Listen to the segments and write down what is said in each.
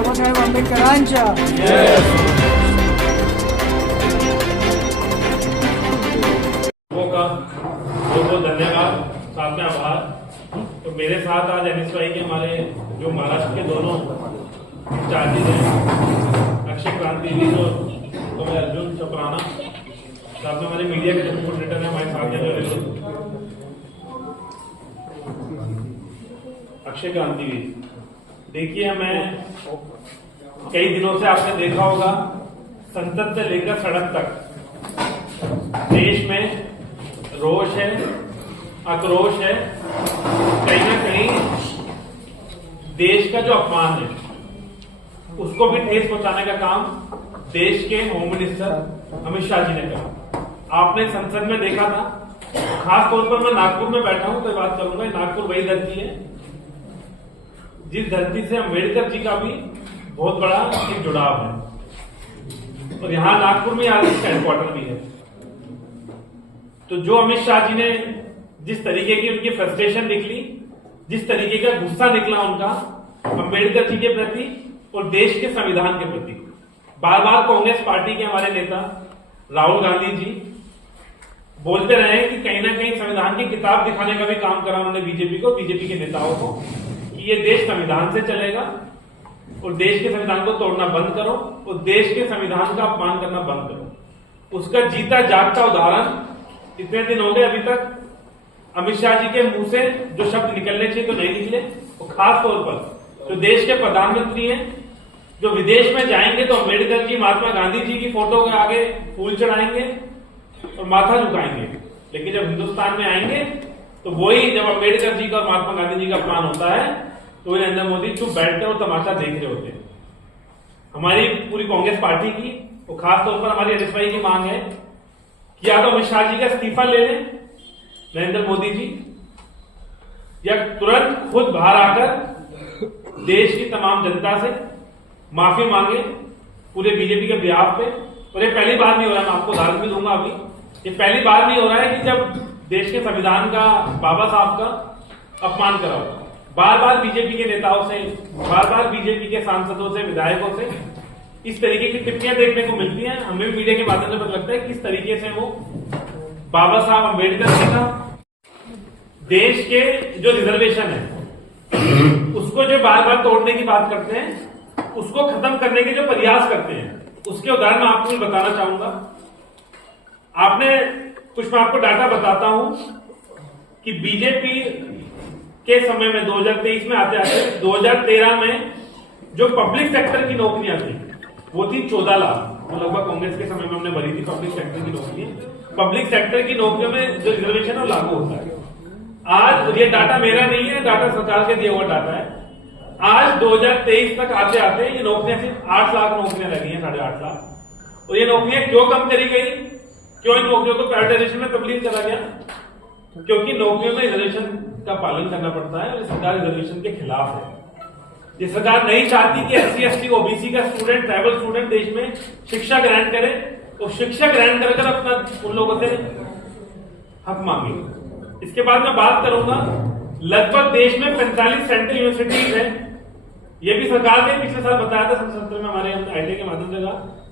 बाबासाहेब आंबेडकरांच्या बहुत बहुत धन्यवाद, साथ में आभार। तो मेरे साथ आज एनएसवाई के हमारे जो महाराष्ट्र के दोनों चार्जेज हैं, अक्षय क्रांति जी और अर्जुन चपराना, साथ में हमारे मीडिया के जो कोऑर्डिनेटर हैं हमारे साथ हैं, अक्षय क्रांति जी। देखिए, मैं कई दिनों से आपने देखा होगा, संसद से लेकर सड़क तक देश में रोष है, आक्रोश है। कहीं ना कहीं देश का जो अपमान है उसको भी ठेस पहुंचाने का काम देश के होम मिनिस्टर अमित शाह जी ने करा। आपने संसद में देखा था, खास तौर पर मैं नागपुर में बैठा हूं तो बात करूंगा। नागपुर वही धरती है जिस धरती से अम्बेडकर जी का भी बहुत बड़ा एक जुड़ाव है, और यहां नागपुर में आरएसएस का हेडक्वार्टर भी है। तो जो अमित शाह जी ने जिस तरीके की उनकी फ्रस्ट्रेशन निकली, जिस तरीके का गुस्सा निकला उनका अम्बेडकर जी के प्रति और देश के संविधान के प्रति, बार बार कांग्रेस पार्टी के हमारे नेता राहुल गांधी जी बोलते रहे कि कहीं ना कहीं संविधान की किताब दिखाने का भी काम करा उन्होंने बीजेपी को, बीजेपी के नेताओं को, कि ये देश संविधान से चलेगा और देश के संविधान को तोड़ना बंद करो और देश के संविधान का अपमान करना बंद करो। उसका जीता जागता उदाहरण इतने दिन हो गए, अभी तक अमित शाह जी के मुंह से जो शब्द निकलने चाहिए तो नहीं निकले। और खास तौर पर जो देश के प्रधानमंत्री हैं, जो विदेश में जाएंगे तो अम्बेडकर जी, महात्मा गांधी जी की फोटो के आगे फूल चढ़ाएंगे और माथा झुकाएंगे, लेकिन जब हिंदुस्तान में आएंगे तो वही, जब अम्बेडकर जी का और महात्मा गांधी जी का अपमान होता है तो नरेंद्र मोदी चुप बैठकर वो तमाशा देख रहे होते हैं। हमारी पूरी कांग्रेस पार्टी की और खास तौर पर हमारी एनएसवाई की मांग है कि या तो अमित शाह जी का इस्तीफा ले लें नरेंद्र मोदी जी, या तुरंत खुद बाहर आकर देश की तमाम जनता से माफी मांगे पूरे बीजेपी के बिहाफ पे। और ये पहली बार नहीं हो रहा, मैं आपको उदाहरण भी दूंगा अभी, ये पहली बार नहीं हो रहा है कि जब देश के संविधान का, बाबा साहब का अपमान करा हो। बार बार बीजेपी के नेताओं से, बार बार बीजेपी के सांसदों से, विधायकों से इस तरीके की टिप्पणियां देखने को मिलती हैं। हमें भी मीडिया के माध्यम से पता लगता है किस तरीके से वो बाबा साहब अम्बेडकर जी का देश के जो रिजर्वेशन है उसको जो बार बार तोड़ने की बात करते हैं, उसको खत्म करने के जो प्रयास करते हैं, उसके उदाहरण मैं आपको बताना चाहूंगा। आपने कुछ, मैं आपको डाटा बताता हूं कि बीजेपी के समय में 2023 में आते आते 2013 में जो पब्लिक सेक्टर की नौकरियां थी वो थी 14 लाख, लगभग कांग्रेस के समय में हमने भरी थी पब्लिक सेक्टर की नौकरियां। पब्लिक सेक्टर की नौकरियों में जो रिजर्वेशन है लागू होता है। आज ये डाटा मेरा नहीं है, डाटा सरकार के दिया हुआ डाटा है। आज 2023 तक आते आते ये नौकरियां सिर्फ 8 लाख नौकरियां लगी हैं, 8.5 लाख। और ये नौकरियां क्यों कम करी गई, क्यों इन नौकरियों को प्राइवेटाइजेशन में तब्दील करा गया? क्योंकि नौकरियों में रिजर्वेशन का पालन करना पड़ता है और सरकार रिजर्वेशन के खिलाफ है। ये सरकार नहीं चाहती कि SC ST OBC का स्टूडेंट, ट्राइबल स्टूडेंट देश में शिक्षा ग्रहण करे और शिक्षा ग्रहण कर अपना उन लोगों से हक मांगे। इसके बाद मैं बात करूंगा, लगभग देश में 45 सेंट्रल यूनिवर्सिटीज है। ये भी सरकार ने पिछले साल बताया था संसद में, हमारे आईटी के माध्यम से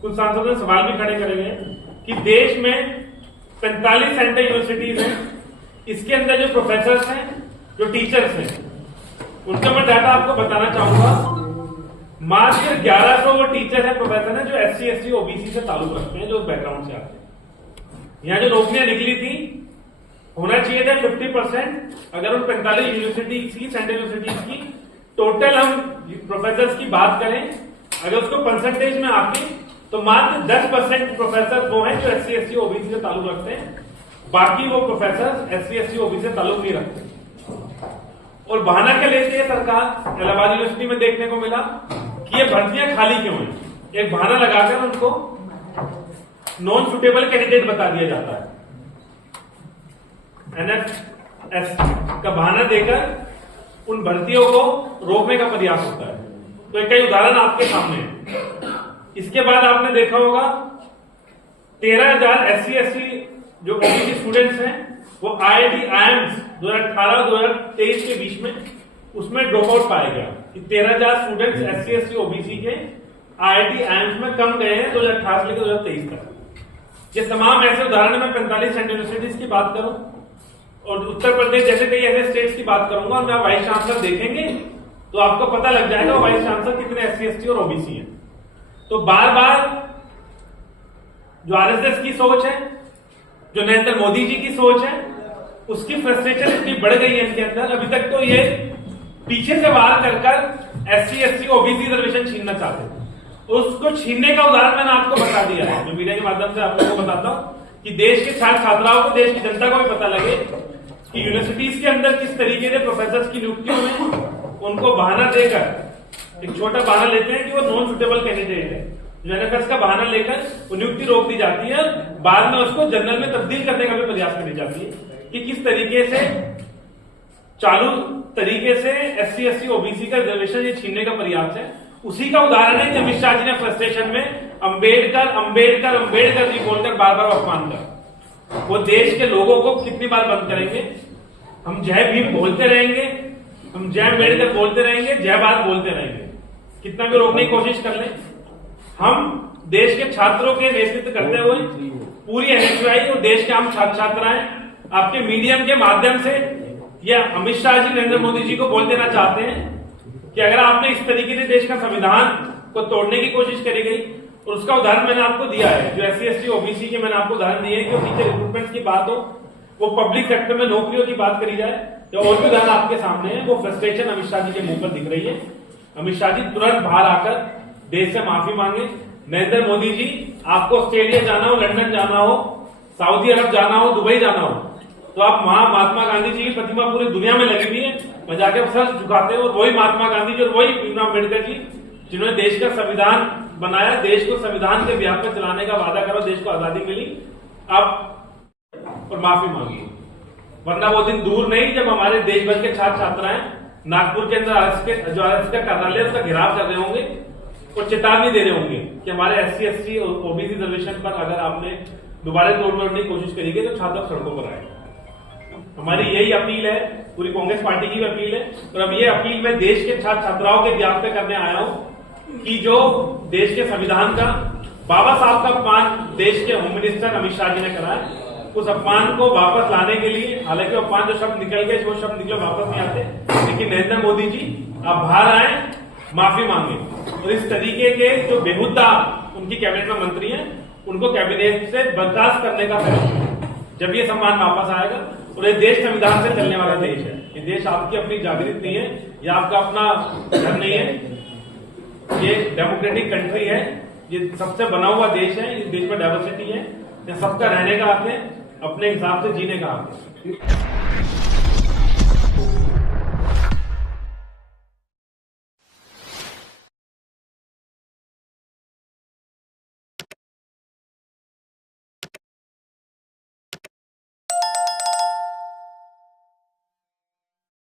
कुछ सांसदों ने सवाल भी खड़े करे गए कि देश में 45 सेंट्रल यूनिवर्सिटीज है। इसके अंदर जो प्रोफेसर हैं, जो टीचर्स हैं, उनका मैं डाटा आपको बताना चाहूंगा। मात्र 1100 वो टीचर है, प्रोफेसर है, जो SC ST OBC से ताल्लुक रखते हैं, जो बैकग्राउंड से आते हैं। यहाँ जो नौकरियां निकली थी, होना चाहिए था 50%। अगर उन 45 यूनिवर्सिटी की, सेंट्रल यूनिवर्सिटीज की टोटल हम प्रोफेसर की बात करें, अगर उसको परसेंटेज में आके तो मात्र 10% प्रोफेसर वो हैं जो SC ST OBC से ताल्लुक रखते हैं। बाकी वो प्रोफेसर SC ST OBC से ताल्लुक नहीं रखते। और बहाना क्या लेती है सरकार? इलाहाबाद यूनिवर्सिटी में देखने को मिला कि ये भर्तियां खाली क्यों हैं। एक बहाना लगाकर उनको नॉन सुटेबल कैंडिडेट बता दिया जाता है, NFS का बहाना देकर उन भर्तियों को रोकने का प्रयास होता है। तो कई उदाहरण आपके सामने है। इसके बाद आपने देखा होगा 13,000 SC ST जो OBC स्टूडेंट्स हैं वो IIT IIMS 2018-2023 के बीच में उसमें ड्रॉप आउट पाया गया कि 13,000 स्टूडेंट्स SC ST OBC के IIT एम्स में कम गए हैं 2018 से लेकर 2023 तक। ये तमाम ऐसे उदाहरण मैं 45 सेंट्रल यूनिवर्सिटीज की बात करूं और उत्तर प्रदेश जैसे कई ऐसे स्टेट्स की बात करूंगा और मैं वाइस चांसलर देखेंगे तो आपको पता लग जाएगा वाइस चांसलर कितने SC ST और OBC हैं। तो बार बार जो RSS की सोच है, जो नरेंद्र मोदी जी की सोच है, उसकी फ्रस्ट्रेशन इतनी बढ़ गई है इनके अंदर। अभी तक तो ये पीछे से वार कर SC ST OBC रिजर्वेशन छीनना चाहते हैं। उसको छीनने का उदाहरण मैंने आपको बता दिया है, जो मीडिया के माध्यम से आप लोगों को बताता हूं कि देश के छात्र छात्राओं को, देश की जनता को भी पता लगे कि यूनिवर्सिटीज के अंदर किस तरीके से प्रोफेसर की नियुक्तियों में उनको बहाना देकर, एक छोटा बहाना लेते हैं कि वो नॉन सुटेबल कैंडिडेट है, NFS का बहाना लेकर वो नियुक्ति रोक दी जाती है, बाद में उसको जनरल में तब्दील करने का भी प्रयास करी जाती है कि किस तरीके से चालू तरीके से SC ST OBC का रिजर्वेशन ये छीनने का प्रयास है। उसी का उदाहरण है कि अमित शाह जी ने फ्रस्ट्रेशन में अंबेडकर अंबेडकर अंबेडकर जी बोलकर बार बार अपमान कर, वो देश के लोगों को कितनी बार बंद करेंगे? हम जय भीम बोलते रहेंगे, हम जय अम्बेडकर बोलते रहेंगे, जय भारत बोलते रहेंगे, कितना भी रोकने की कोशिश कर लें। हम देश के छात्रों के नेतृत्व करते हुए पूरी NSUI और देश के आम छात्र छात्राएं आपके मीडियम के माध्यम से या अमित शाह जी नरेंद्र मोदी जी को बोल देना चाहते हैं कि अगर आपने इस तरीके से देश का संविधान को तोड़ने की कोशिश करी गई, और उसका उदाहरण मैंने आपको दिया है, जो SC ST OBC के मैंने आपको उदाहरण दिए हैं, कि टीचर रिक्रूटमेंट की बात हो, वो पब्लिक सेक्टर में नौकरियों की बात करी जाए, या और भी उदाहरण आपके सामने है, वो फ्रस्ट्रेशन अमित शाह जी के मुंह पर दिख रही है। अमित शाह जी तुरंत बाहर आकर देश से माफी मांगे। नरेंद्र मोदी जी, आपको ऑस्ट्रेलिया जाना हो, लंदन जाना हो, सऊदी अरब जाना हो, दुबई जाना हो, तो आप वहां महात्मा गांधी जी की प्रतिमा पूरी दुनिया में लगी हुई है, वहां जाके सर झुकाते हैं, और वही महात्मा गांधी जी और वही भीमराव अम्बेडकर जी जिन्होंने देश का संविधान बनाया, देश को संविधान के व्याप में चलाने का वादा करो, देश को आजादी मिली, अब और माफी मांगी। वरना वो दिन दूर नहीं जब हमारे देश भर के छात्र छात्राएं नागपुर के अंदर RSS का कार्यालय, उसका घेराव कर रहे होंगे और चेतावनी दे रहे होंगे कि हमारे SC ST और OBC रिजर्वेशन पर अगर आपने दोबारा तोड़ने की कोशिश करेंगे तो छात्र सड़कों पर आए। हमारी यही अपील है, पूरी कांग्रेस पार्टी की भी अपील है, और अब ये अपील मैं देश के छात्र छात्राओं के व्याप पे करने आया हूं कि जो देश के संविधान का, बाबा साहब का अपमान देश के होम मिनिस्टर अमित शाह जी ने करा है, उस अपमान को वापस लाने के लिए, हालांकि अपमान जो शब्द निकल गए वो शब्द निकले वापस नहीं आते, लेकिन नरेंद्र मोदी जी आप बाहर आए, माफी मांगे, और इस तरीके के जो बेहुदा उनकी कैबिनेट में मंत्री हैं उनको कैबिनेट से बर्खास्त करने का फैसला, जब ये सम्मान वापस आएगा। और ये देश संविधान से चलने वाला देश है, ये देश आपकी अपनी जागृति नहीं है, ये आपका अपना घर नहीं है, ये डेमोक्रेटिक कंट्री है, ये सबसे बना हुआ देश है, इस देश में डाइवर्सिटी है, सबका रहने का हक है, अपने हिसाब से जीने का हक है।